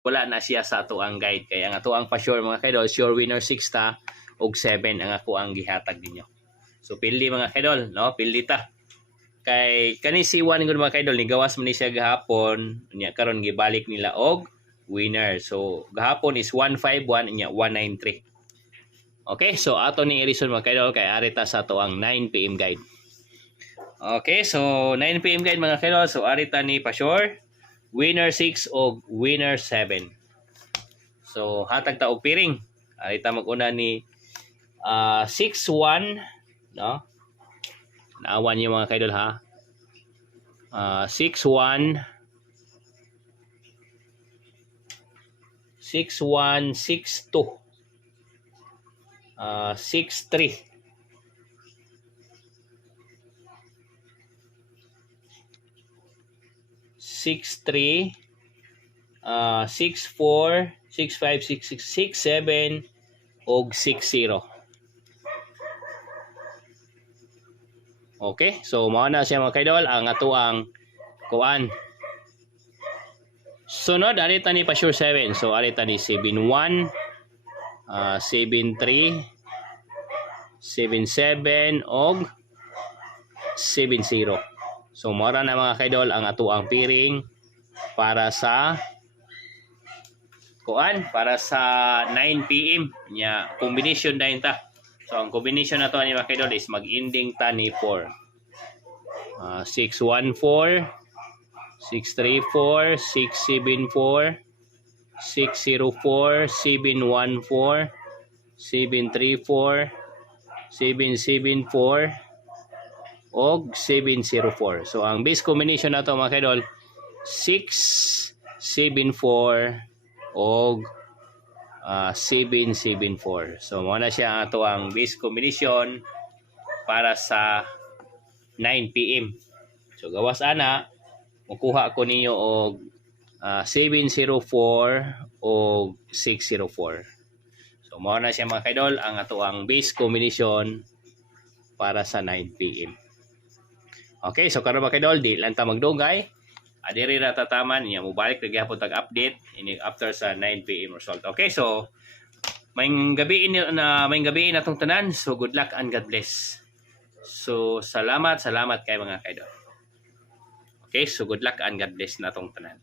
wala na siya sa ato ang guide. Kaya ang ato ang pa-sure mga kaidol, sure winner 6 ta og 7 ang ako ang gihatag ninyo. So pildi mga kaidol, no? Pildi ta. Kay kani si 1 gud mga kaidol, ni gawas man ni siya gahapon, nya karon gibalik nila og winner. So gahapon is 151 nya 193. Okay, so ato ni i-reason mga kaidol kay arita sa ato ang 9 PM guide. Okay, so 9 PM guide mga kaidol, so arita ni pa-sure winner 6 o winner 7. So hatag ta og piring. Arita mag-una ni 6-1, no? Naawan niyo mga kaidol ha. 6-1 6-1 6-2 6-3 6-3 6-4 6-5 6-6 6-7 og 6-0. Okay, so mao na siya mga kaidol ang ato ang kuan. Sunod arita ni pa-sure 7. So arita ni 7-1 7-3 7-7 og 7-0. So mora na mga kaidol ang ato ang piring para sa kuan, para sa 9 PM nya combination din ta. So ang combination na to ni mga kaidol is mag-ending ta ni 4. 6-1-4 6-3-4 6-7-4 6-0-4 7-1-4 7-3-4 7-7-4 og 7-0-4. So ang base combination na to mga kaidol 6-7-4 og 7-7-4. So mo na siya ato ang base combination para sa 9 PM. So gawas ana makuha ko ninyo og 7-0-4 o 6-0-4. So mo na siya mga kaidol ang ato ang base combination para sa 9 PM. Okay, so karon mga kaidol di lang ta magdugay. Adiri ra tataman niya mobalik ra gyapon tag update ini after sa 9 PM result. Okay, so may gabi na tong tanan. So good luck and God bless. So salamat kay mga kaidol. Okay, so good luck and God bless na tong tanan.